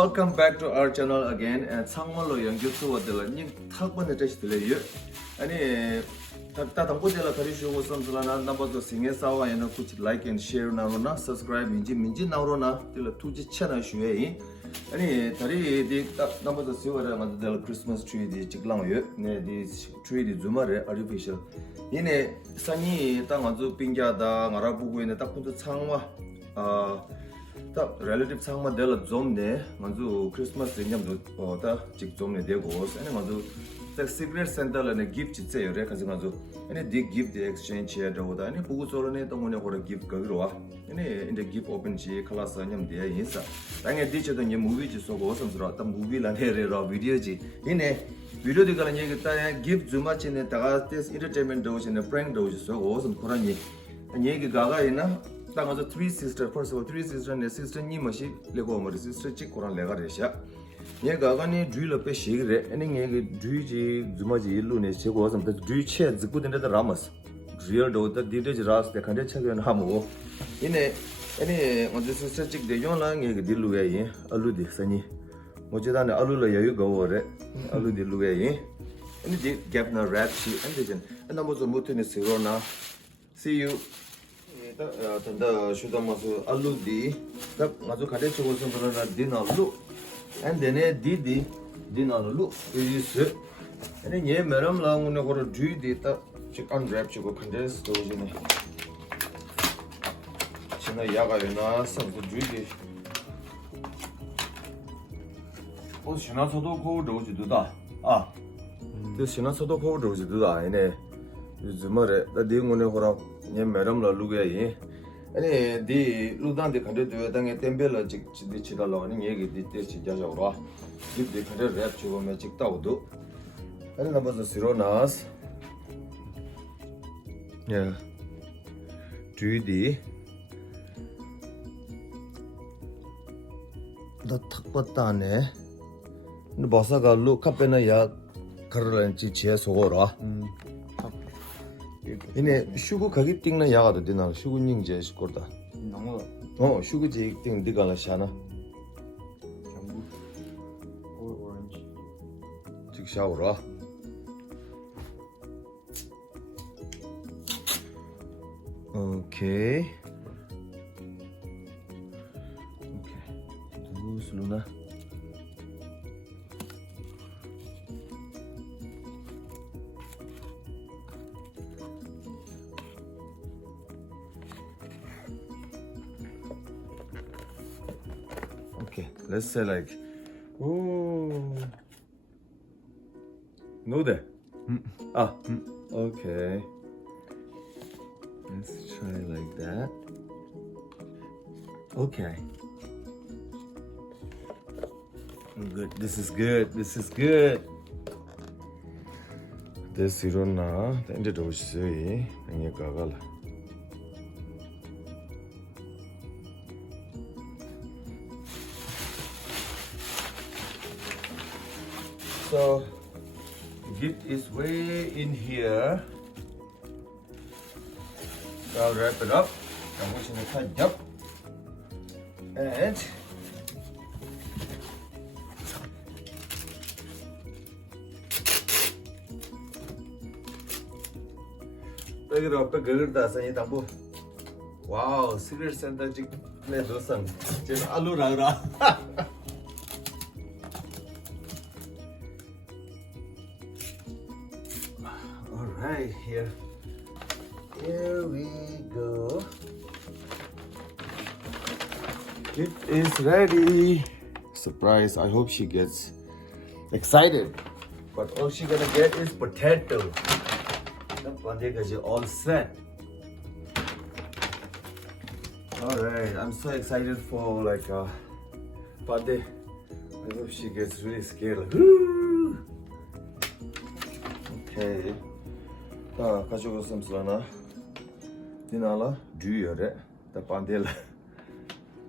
welcome back to our channel again. And 상말로 연결도 왔들라 님 탁번에 되시들래요. 아니 다당고텔라 가리시고 선슬라나 넘버도 싱에 사와에나 쿠치 like and share 나로나 subscribe 민지 나로나 들라 투지 채널 슈에 아니 다리 디 넘버도 시워라 만들 크리스마스 트리 디 찍랑요 네디 트리 디 주말에 artificial 얘네 산이 땅 아주 빙자다 알아보고 있는 딱 분도 창와 딱 relative 상마 될 좀네 먼저 크리스마스 냠도 다 직좀네 되고 아니 먼저 딱 시크릿 센터라는 기프트 있어요. 그래서 먼저 아니 디 기프트 exchange 해도다 아니 보고 저러네 동원에 거래 기프트 거기로 와 아니 인데 기프트 오픈 지 클래스 냠디야 인사 당에 디쳐도 님 무비지 쏘고 선수로 딱 무비란 해래라 비디오지 이네 비디오 디가는 얘기 딱 기프트 주마치네 다가 테스 엔터테인먼트 도시네 프랭크 도시 쏘고 선 코라니 얘기 가가 있나 딱 먼저 three sister first of all three sister 네 sister 니 뭐시 레고 뭐 sister 치 코란 레가 레샤 얘가 가니 드릴 앞에 시그래 아니 얘가 드리지 주마지 일루네 제고 와서 드리 체 듣고 된다 라마스 리얼 도다 디데지 라스 데 칸데 차게 하모 이네 아니 먼저 sister 치 대용랑 얘가 딜루에 알루디 사니 뭐지다네 알루라 여유 거워래 알루 딜루에 아니 디 갭나 랩시 안데전 나 뭐저 못네 시로나 see you tanda shudamas aludi tak mazo khade chogoson bana dinalu and then didi dinalu is and ye meram la ngune goro dui dita chicken wrap chigo khande stojine china yaga yona sam dui di o shina sodo ko doji duda the shina sodo ko doji duda ene zumare da di ngune goro 예 매람라 루게이 아니 디 루단데 칸데 되다게 템벨라 직디 치달라니 얘기 디테 진짜적으로 디 칸데 랩 주고면 직다오도 아니 넘버서 시로나스 야 주디 다 탁봤다네 근데 버사가 루 카페나 야 가르란지 지에 속어라 이네 슈구 가기 띵나 야가도 되나 슈구닝 제 시거다 너무 슈구 제 띵 디가라 샤나 전부 오렌지 직샤오라 오케이 누구슬루나 Okay, let's say like, oh, no there. Okay. Let's try like that. Okay. Good. This is good. This is good. This irona. The end of the day, and you gagal. So, gift is way in here. I'll wrap it up. I'm wishing to cut up. And take it up. Good. That's it. Wow, Secret Santa chick. Ne dosan. Just alu ragra. Alright, here we go. It is ready. Surprise, I hope she gets excited. But all she gonna get is potato. All set. Alright, I'm so excited for like Pade. I hope she gets really scared. Like, okay. 가지고 섬슬라나 디나라 주여레 다 반델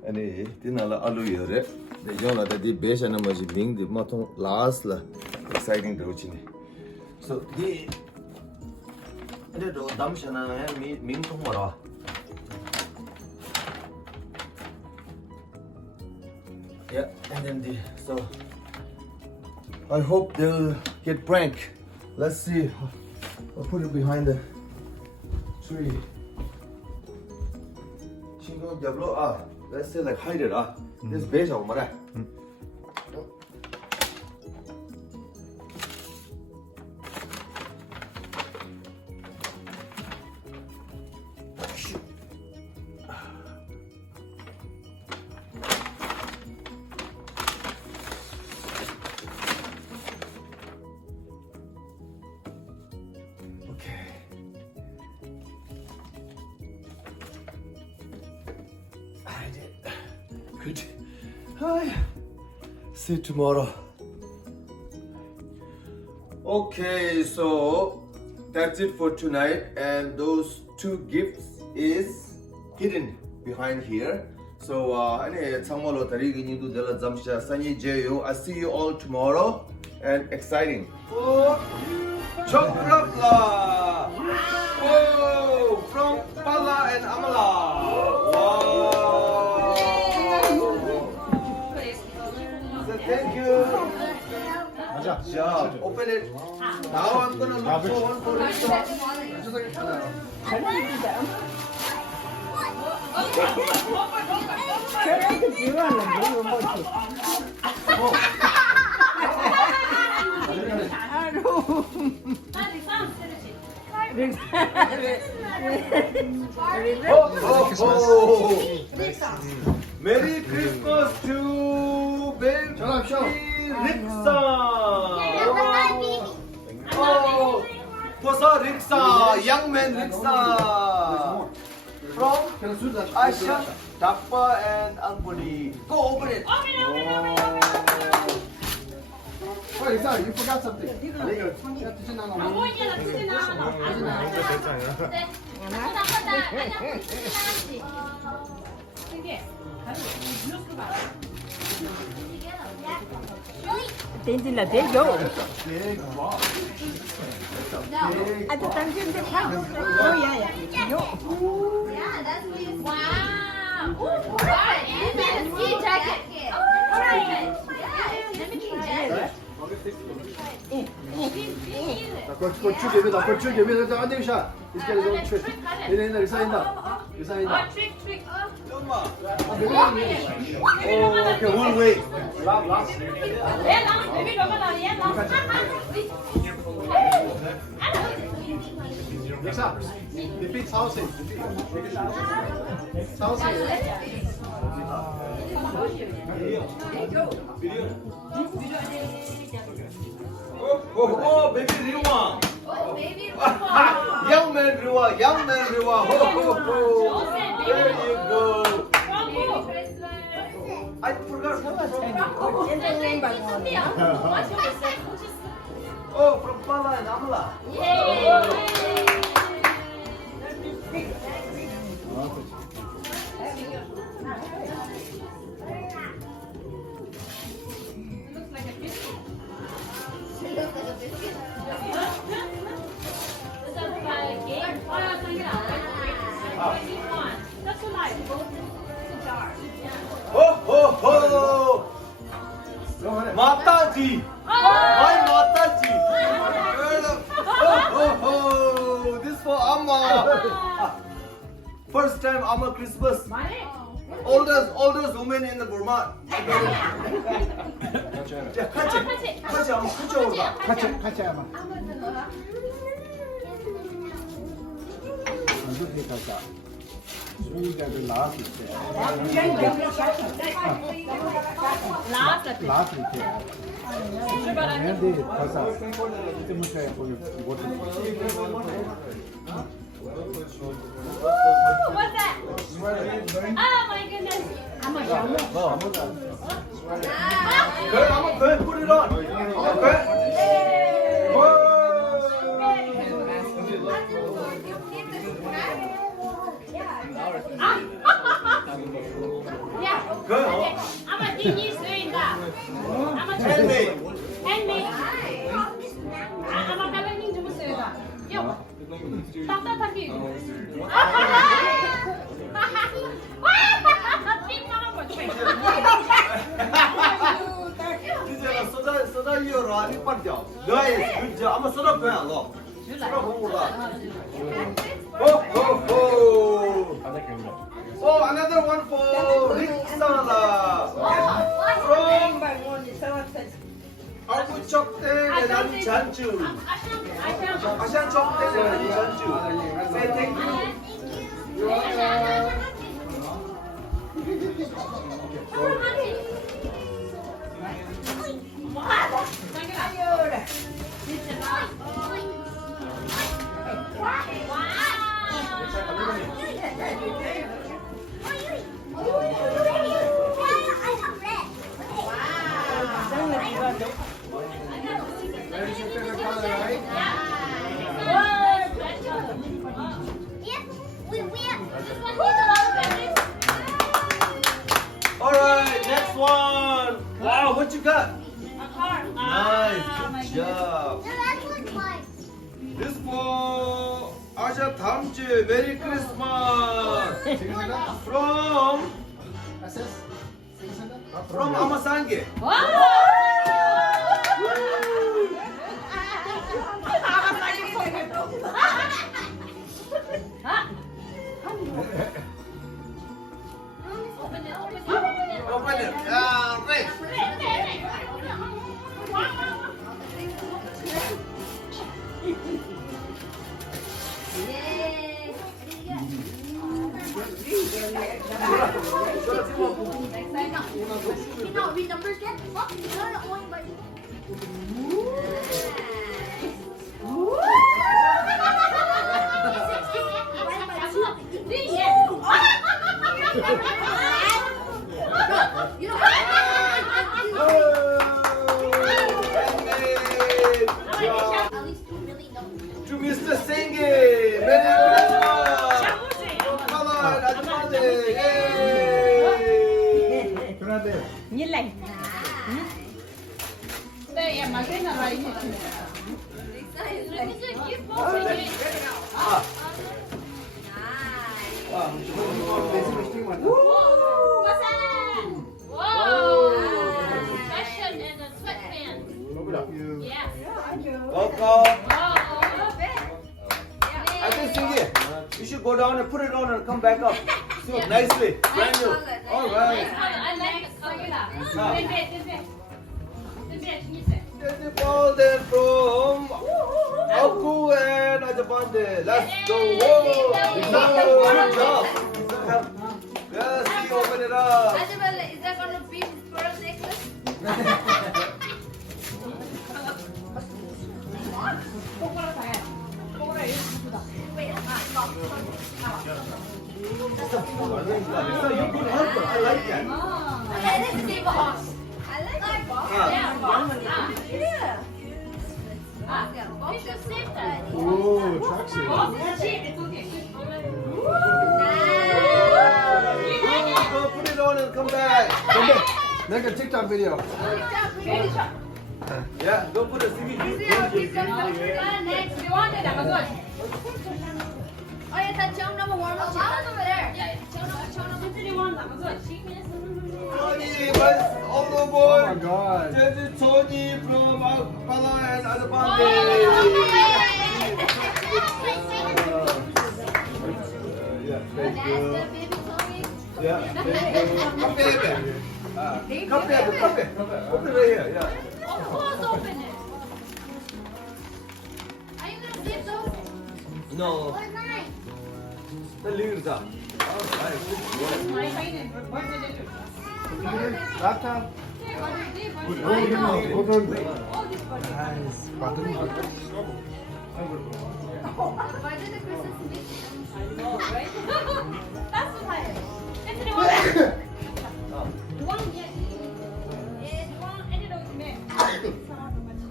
아니 디나라 알루여레 네 요나다 디 베샤나 마지 밍디 마통 라스라 exciting 도치니 so 디 근데도 담샤나 밍통 뭐라 Yeah, and then so I hope they'll get prank. Let's see. I'll put it behind the tree. 친구 잡로 let's say like hide it this beige on 말해. I did. Good. Hi. See you tomorrow. Okay, so that's it for tonight. And those two gifts is hidden behind here. So, ane 참말로 다리기 님도 내가 잠시 산이 제요. I see you all tomorrow. And exciting. Oh, chocolate! Oh, from Pala and Amala. Wow. So thank you. Yeah, open it. Now I'm gonna look for one for each one. Merry Christmas to baby Rixa. Oh, Posa Rixa, young man Rixa. From Aisha, Dappa and Anpudi. Go open it. Oh, Lisa, you forgot something. Tên là thế vô. Big rock. Anh cho tăng trên cái thang. Oh yeah, vô. Yeah, that's really wow. Ooh, right. And then a ski jacket. Oh, right. Yeah, let me try it. Go give me the other shot. He's got his own trick. In, Lisa, in that. Trick. Oh, okay, one way. Lisa, repeat housing. Oh, baby Riwa. Oh, baby. Young man Riwa. Ho. There you go. I forgot what Oh, from Pala and Amla. Ho. Mataji. My Mataji. Ho. This for Amma. First time Amma Christmas. Oldest woman in the Vermont. 같이 한번 훔쳐볼까? 같이 하마. 이렇게 갈까? 수위가 나왔을 때. 나왔을 때. 근데 가서 때문에 거기 못. What's that? Oh my goodness. Go put it on. Yeah. 아마 띵이 쓰인다. 아마 handmade. 아마 달라님 좀 쓰인다. 요. 따뜻하게. 띵 나만 봐. 달려라 이빨죠. 나이스 굿죠. 한번 쏟아 봐야 너. 쏟아 보고라. Oh, another one for Riksala. From Abu Chokte and Chanchu. Ashan Chokte and Chanchu. Say thank you. There's your favorite color, right? All right, next one. Wow, what you got? Nice, good job. This for Aja Tamje. Merry Christmas. From Amasange. Open it. Right. No, read numbers yet? Oh, no, only by To Mr. Singh, Merry Christmas! Come on, Ajmande! Yay! Nhìn lại. Đây em nói cái là gì? Fashion and a sweatband. Yes. Welcome. Oh. I think Singh, you should go down and put it on and come back up. So nicely, brand new. All right. I like the color. This is all then from Aku and Ajapande. Let's go. Whoa. Good job. Yes, see, open it up. Is that going to be his pearl necklace? So you're good helper. I like that. Okay, this is the box. I like box. Yeah. You should save that. Oh, tracksuit. Go put it on and come back. Come back. Make a TikTok video. Yeah, go put a singing. Next, you want it? Oh, yeah, that Joan number one was over there. Yeah, Joan number 2. Tony, but all the Oh boy. my God. This is Tony from Pala and Adapande. Yeah, thank you. Yeah, thank you. Come here, come here. Open it right here. Yeah. Close, open it. Are you going to flip those? No, What nice. the leaves are. All right. Laptop. Nice. Button. Why did the Christmas speech? That's the fire.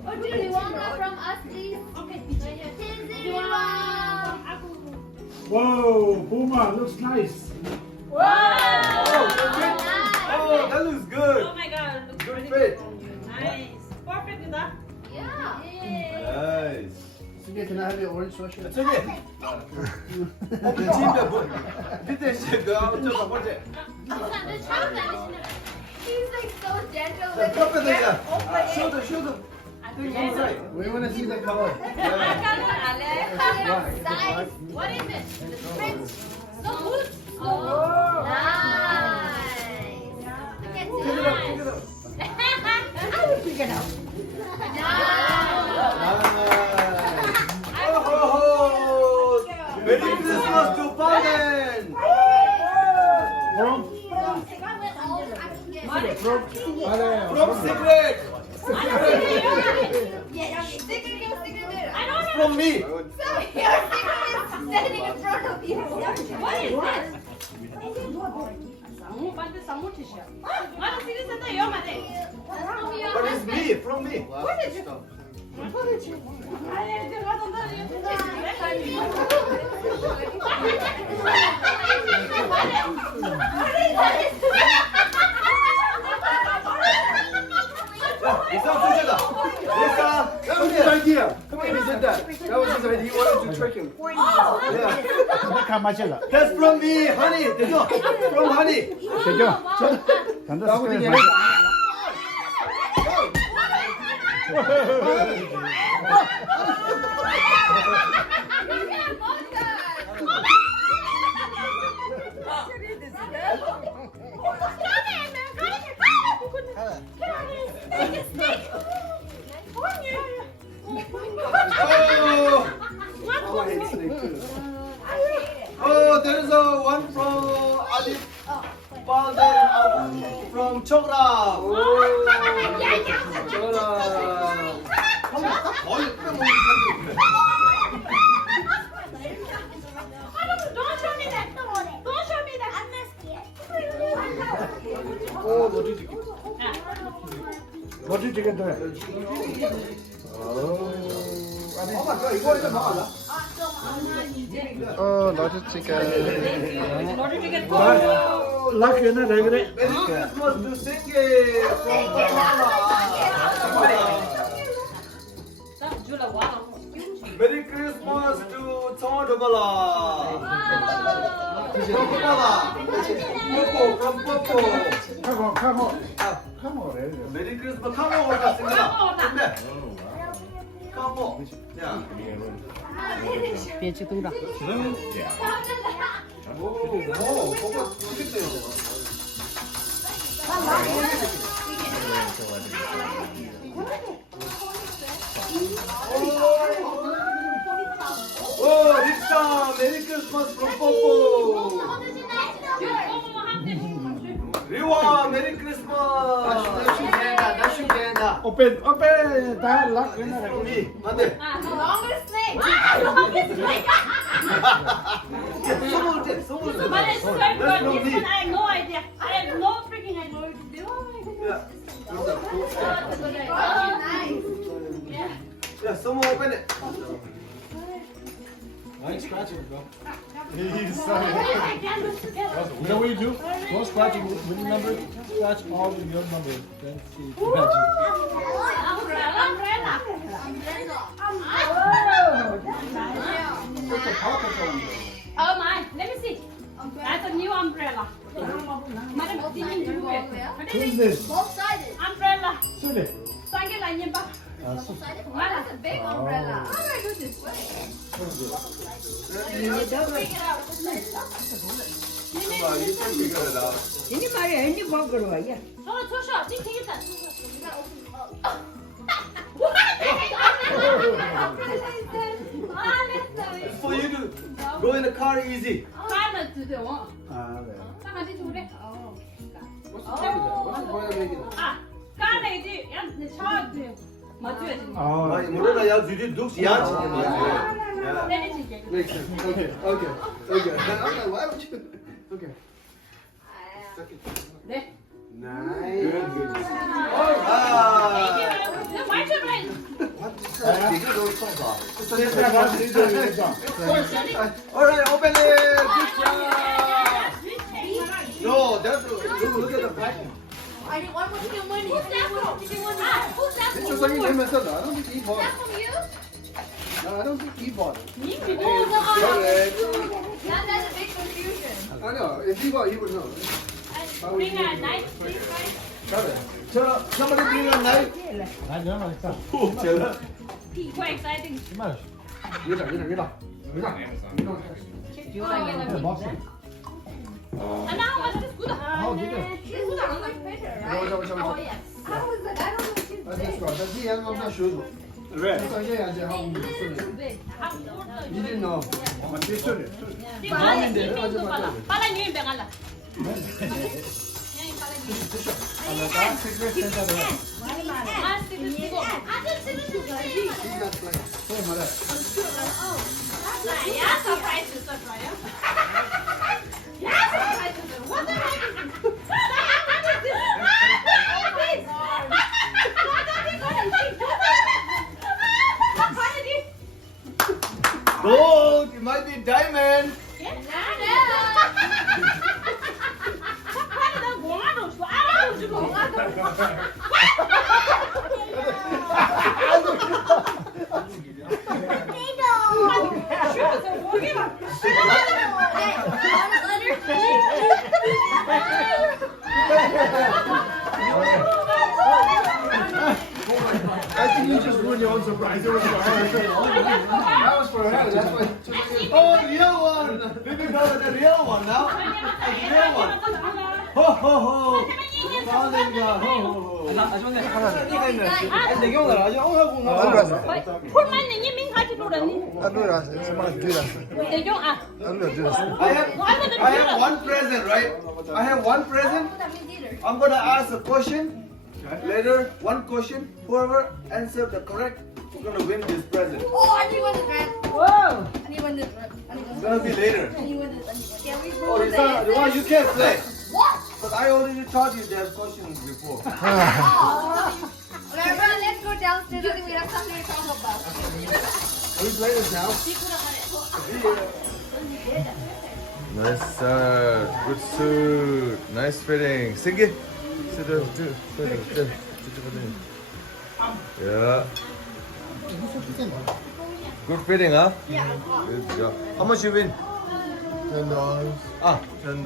Oh, do you want that from us, please? Okay. Whoa, Puma, looks nice. Oh, that looks good. Oh my god, looks Good really fit. nice. Perfect with that. Yeah. Nice. Sige, can I have your orange sweatshirt? 저기 집에 밑에 그 저거 뭐지? He's like so gentle 자, with 커피들이야. Open it. 슈드. inside. We want to see the color. What is it? The French. So good. Oh, nice. Pick it up, pick it up. I will pick it up. Oh, Merry Christmas to Biden! From Secret! From me! Standing in front of you. What is this? But it's me, from me. What is it? Lisa, push it up. Lisa, that was his idea. Come here, he did that. That was his idea. He wanted to trick him. Yeah. 가마실라. That's from me, honey. 됐어. From honey. 되죠? 단다 스크린 맞아. Oh, I hate snake too. Oh, there is a one from Ali Balden from Chokra. Oh, Chokra. Don't show me that. Don't show me that. I'm not scared. Oh, what did you get? What did you get there? Oh my God, 이거 이제 먹어라. 어, 너도 지금. 락이나 레그레. Merry Christmas to Singe from Merry Christmas to Tondobala. From Bala. Popo, from Popo. 카모 레그레. Merry Christmas. Come on, Singa. Come on. Yeah. 别激动了。 Oh, no. Popo, 좋겠대요. Oh, Rita, Merry Christmas from Popo. Riwa, Merry Christmas. 오펜 다 락이나 From 레그레. me. 안 돼. Longest snake. Longest snake. 선물 때, 선물 때. But it's so That's good. from This me. one I have no idea. I have no freaking idea what to do. Oh my goodness. Yeah. Oh, nice. Yeah, someone open it. Nice scratching, bro. He's sorry. I can't look together. You know what you do? Go scratching winning number, scratch all of your numbers. Then see. Scratch. Umbrella. Oh my, let me see. That's a new umbrella. Madam, didn't do it. Who's this? Both sided. Umbrella. Sule. Sang cái là nhìn ba. Both sided. Wow, that's a big umbrella. How do I do this way?你妈呀，你光棍了呀？ 저거 조셔. 니 되겠다. For you to go in the car easy. 까는 두대워. 아, 네. 까는 두대. 뭐야 얘기는? 아, 까는 이제 야, 차 맞춰야지. 아, 아니 뭐래나 야 주디 룩스 야지. Yeah. 내리지. Makes sense. Okay. Okay. Okay. I'm like, why would you? Okay. 네. Nice. Good. Good. 아. 너 맞춰 봐. 이거 너무 좋다. 됐다, 가서 됐다. Alright, open it. Good job. No, that's look at the pattern. I need one more chicken winnie. Who's that from? Chicken winnie. Who's that from? 이쪽상이 되면서 I don't think he bought That it. from you? No, I don't think he bought it. Oh, no. Correct. That's a big confusion. I know. If he bought, he would know. Bring a knife, please. Somebody bring a knife. I don't know. It's not. Quite exciting. Too much. Get up. Yeah, box it. And now what is good? Oh, bigger. Oh, yes. How is it? I don't know what you That's say. right. That's the end of the shoes. Red. A little too big. You didn't know. Cigarette center there. Gold. It might be diamond. I think you just ruined your own surprise. It was for her. That was for her. That's why. Oh, real one. Maybe go with the real one now. The real one. Ho ho ho. Found it, God. Ho ho ho. I have one present, right? I have one present. I'm gonna ask a question. Later, one question. Whoever answered the correct, is gonna win this present. Oh, I need one to grab. Whoa. I need one to It's gonna be later. I need one to. Can we Oh, it's not the one you can't play. What? But I already taught you their questions before. Okay, everyone, let's go downstairs. I think we have something to talk about. Are we playing this now? Nice good suit. Nice fitting. Sige. Yeah. Good fitting, huh? Yeah. Good job. How much you win? $10. $10.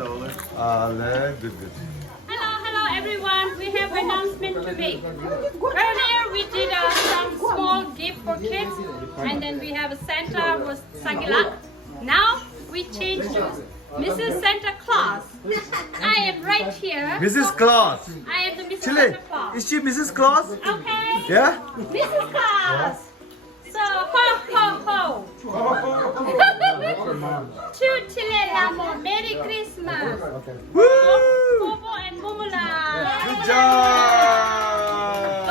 Good. Hello everyone. We have announcement to make. Earlier we did some small gift for kids, and then we have a Santa with Sangila. Now we change to Mrs. Santa Claus. I am right here. Mrs. Claus. I am the Mrs. Chile, Santa Claus. is she Mrs. Claus? Okay. Yeah? Mrs. Claus. So ho ho ho. To Chile Ramo. Merry Christmas. Woo! Popo and Mumula. Good job!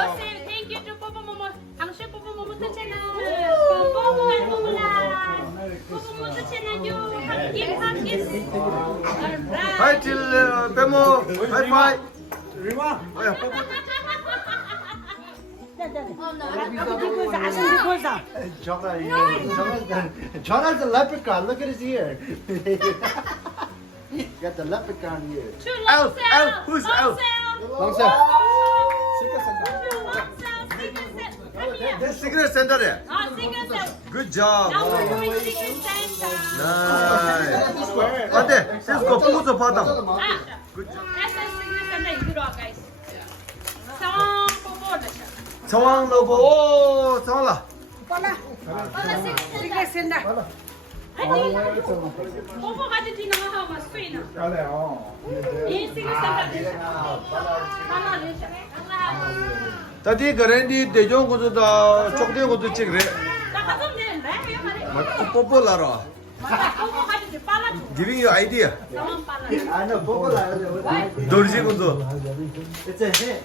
Okay, thank you to Popo Momo. Ang siya Popo Momo sa channel. Popo and Mumula. Popo Momo sa channel yung hugis. Alright. Hi till Bemo. High five. Rima. Jonah's a leprechaun. Look at his ear. Got the leprechaun ear. Elf. Who's Elf? Long Sam. This Secret Center there. Good job. Nice. Ante, Cisco, puso padam. Good job. Sawang lobo. Oh, sawang la. Sige, senda. Tadi garanti 대전 것도다 쪽대 것도 찍래. 맞고 뽀뽀라로. Giving you idea. I know. Bobo dorji 것도. It's a hit.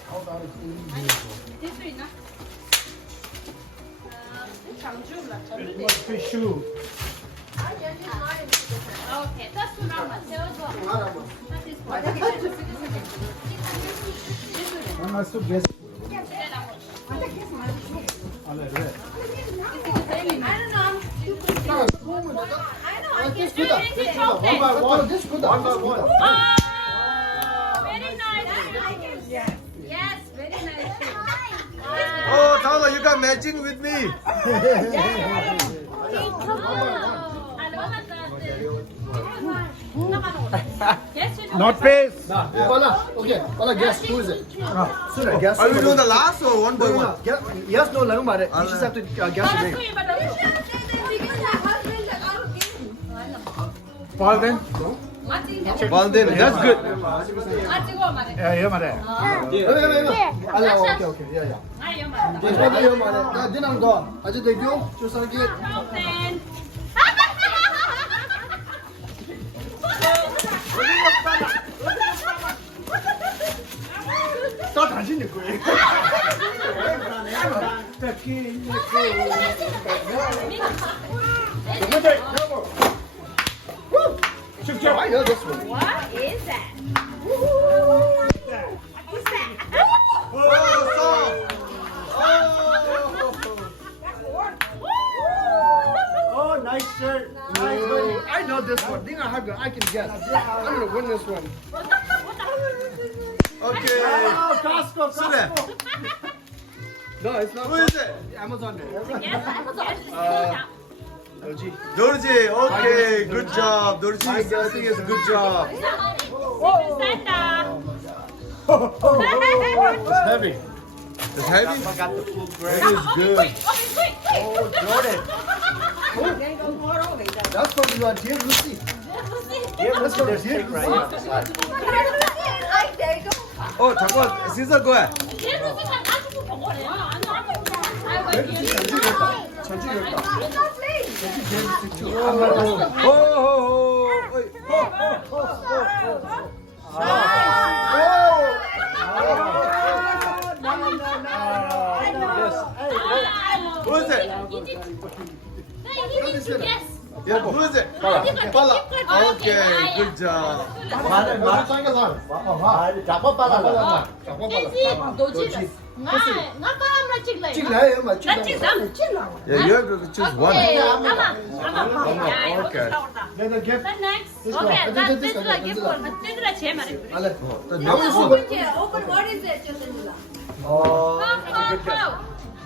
Fish shoe. Okay, that's what I'm One has to guess. Red. This good. One by one. This good. One by one. Oh, very nice. Yes, very nice. Oh, Tala, you got matching with me. I love that. Yes, you do. Not face. Bala, okay. Bala, guess who is it? Sure, guess. Are we doing the last or one by one? Yes, no, lang mare. You just have to guess the name. Paul then. Well then, that's good. Yeah, mare. Okay, okay, yeah, yeah. Yes, mare. Din ang go. Aja thank you. Choose again. Stop touching the queen. I know this one. What is that? Oh, nice shirt. Nice Oh, I know this one. I can guess. I'm gonna win this one. Okay. Oh, Costco. Sule. No, it's not. Who is it? Amazon. Dorji. Okay, good job. Dorji is guessing is a good job. Santa. It's heavy. It's heavy. Forgot the food It is good. Oh, Jordan. That's from your dear Lucy. Yeah, listen, there's cake right here. Oh, 잠깐. Caesar go ahead. Who is it? Yes. Yeah, who is it? Bala. Okay, good job. Yeah, you have to choose one. Okay. Then the gift. Next. Okay, this is a gift for this is a chair. What is it?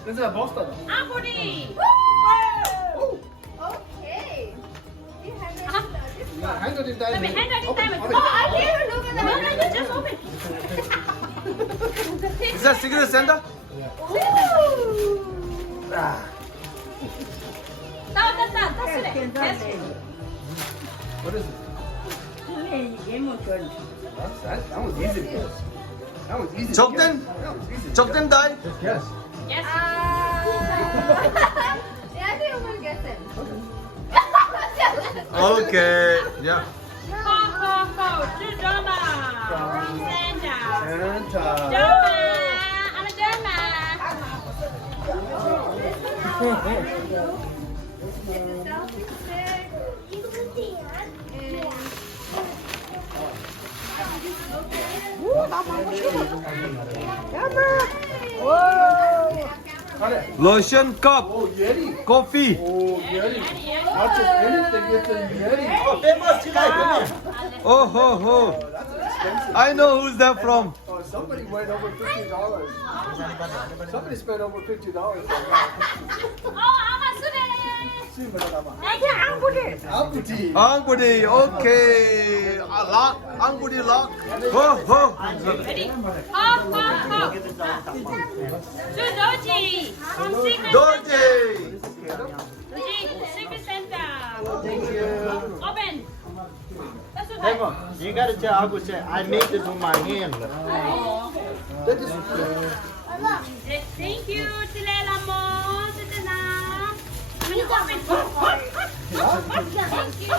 This is a Boston. Anthony. Okay. Hang on in time. Let me hand it in time. Oh, I didn't look at No, no, the you just open. Is that Secret Santa? What is it? That was easy. That was easy. 적된? 적된 die? Just guess. Yes. Yeah, I think I'm gonna guess it. Okay. Yeah. Ho, ho, ho. To Doma. From Santa. Santa. Doma. I'm a Doma. It's a selfie stick. Lotion cup. Oh, Yeti. Coffee. Oh, Yeti. Not just anything, it's a Yeti. Oh ho ho. That's expensive. I know who's that from. Oh, somebody went over $50. Somebody spent over $50. Oh, I'm a student. Amputee. Angbudi. Okay. Lock. Angbudi lock. Ho ho. Ready? Ho, ho, ho. To Doji. From Secret Dorji. Doji, Secret Santa. Thank you. Open. That's what Hey, Mom, you gotta tell Uncle say I made this with my hand. That is Thank you, Tilela Mo. Tilela. I'm gonna open. Thank you. Oh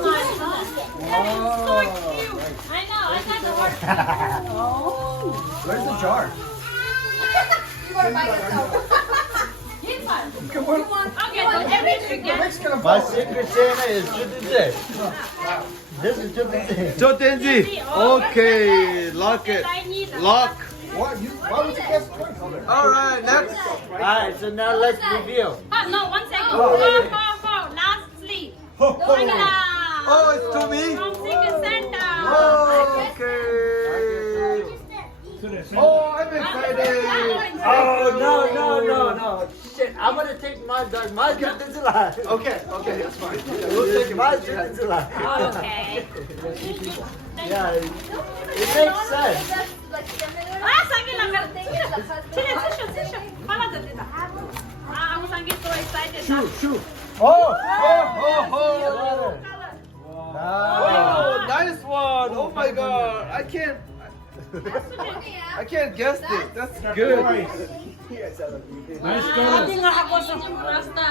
my God. That is so cute. I know, I got the word. Where's the jar? You gotta buy yourself. Okay, so every again. My secret Santa is this. This is just 저텐지. Okay. Lock it. Lock. What? Why would you guess twice? All right. Next. Alright, so now let's reveal. Oh, no, 1 second. Four. Lastly. Sangala. Oh, it's to me. From Secret Santa. Okay. Oh, I'm excited. Oh no. Shit, I'm gonna take my dog. My dog is alive. Okay, that's fine. We'll take my dog is alive. Okay. Yeah, it makes sense. Ah, sakit lah kan. Sini. Malah tadi dah. Ah, aku sakit so excited. Shoot. Oh. Wow. Oh, nice one. Oh my god. I can't guess it. That's good. Nice Tadi nggak aku rasa.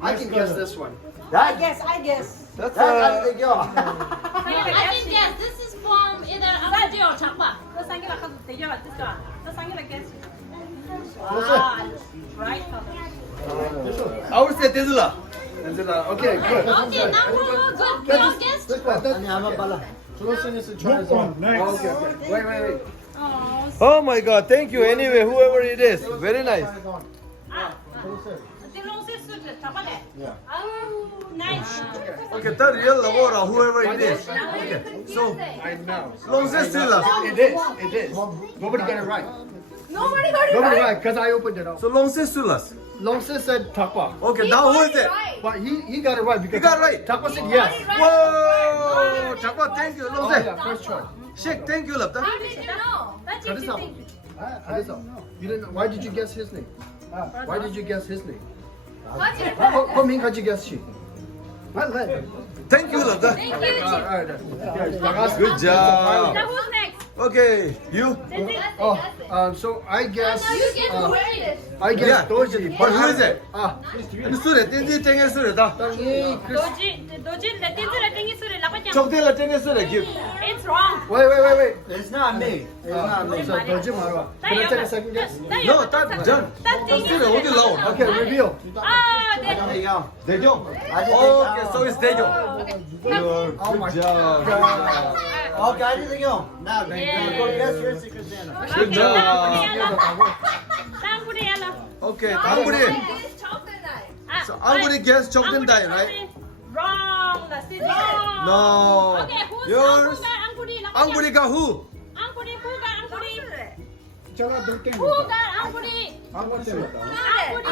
I can guess this one. I guess. That's That's the girl. I think yes, this is from either Abuja or Chakwa. Terus sakit lah kan tiga lah tu kan. Terus sakit lah guys. Right. I would say Tesla. Okay, good. Okay, now good. Your guess. Ani ama pala. Solution is to try this one. Okay. Wait. Oh Oh, my god, thank you anyway, whoever it is. Very nice. Tilong se sudah Chakwa deh. Yeah. Oh, nice. Okay, that real Lavora, whoever it is. Okay, so I know. long says Tesla. It is. Nobody got it right. Nobody got it Nobody right. right, because I opened it up. So long says Tesla. Longsis said Takwa. Okay, He now who got is it? right. But he got it right because He got it right. Takwa said He yes. got it right. Whoa! Chakwa, thank you. Long Oh, say. yeah, first choice. Shake, thank you, Lapta. How did you know? That's Cut this out. interesting. Cut this out. You didn't know. Why did you guess his name? Why did you guess his name? What's your How ming how'd you guess she? Thank you, Lapta. Thank you. Good job. Now who's next? Okay, you. So I guess. Now you get to wear this. I guess Yeah. Doji. But who is it? This Sure, 땡지 땡이 수레다. 도지 내 띠들의 땡이 소리 나빠냐? 적대라 땡이 수레 give. It's wrong. Wait. It's not me. It's not me. So Doji Marwa. Can I take a second guess? No, that John. 수레 어디 나오? Okay, reveal. 아, 네. There you go. 대경. I just Okay, so it's 대경. Oh my Good job. Okay, I didn't go. Now, Yeah. go guess your secret Santa. Good job. 땅굴이 알아. Okay, 앙구리. This chocolate knife. So 앙구리 guess 적된다, right? Wrong. That's it. Wrong. No. Okay, who's Yours. 앙구리? 앙구리가 who? 앙구리 who가 앙구리? 제가 둘게. who가 앙구리? 아무 때문에. 앙구리.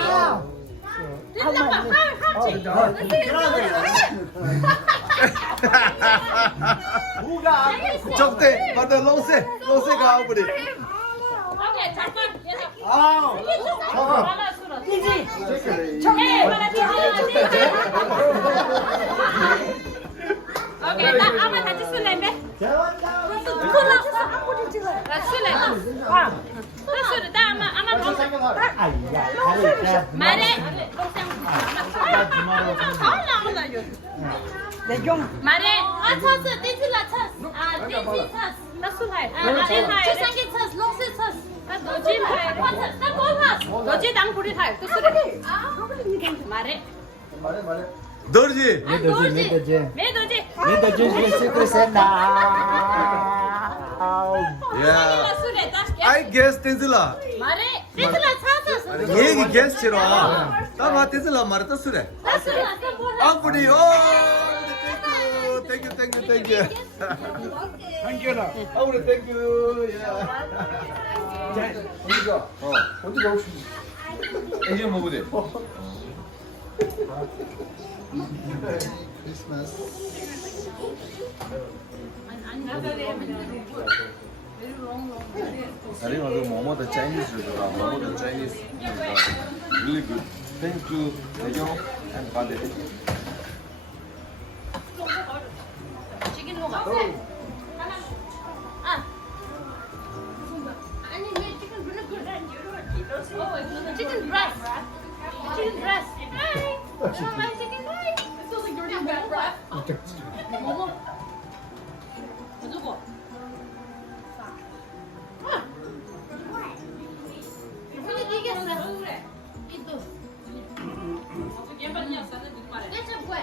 적대. 맞아, 롱세가 앙구리. Okay, 잠깐. Okay, 나 아마 같이 쓸래? 나 쓸래. 나 쓸래. 나 아마 말해. 말해. 터스, 띠질라 터스. 띠질 터스. 나 술해. 최상기 터스, 롱스 터스. 나 너지 해. 나 골파스. 너지 당구리 할. 또 술해. 말해. 너지. 매도지. secret Santa. Yeah. 술해. I guess Tesla. 말해. 띠질라 터스. 얘기 guess 치라. 나마 Tesla 말했다 수레. 나 술해. 앙구리. 오. Thank you. Thank you. 앙구리 thank you. Yeah. 어디가? 어디 가고 싶어? 이제 뭐 보지? I think I'll go the Chinese restaurant. The Chinese really good. Thank you, Daejeong and Bade. 치킨 먹어. 아니 내 치킨 별로 그래. Chicken breast. Chicken breast. Hi. My chicken breast. It feels like dirty bad breath. 먹어. 누구? 근데 이게 그래. 이도. 얘 빨리 왔어. 누구 말해? 내 참 뭐해?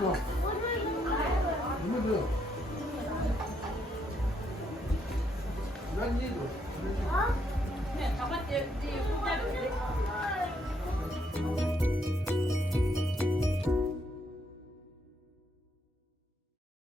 Yeah, how about do you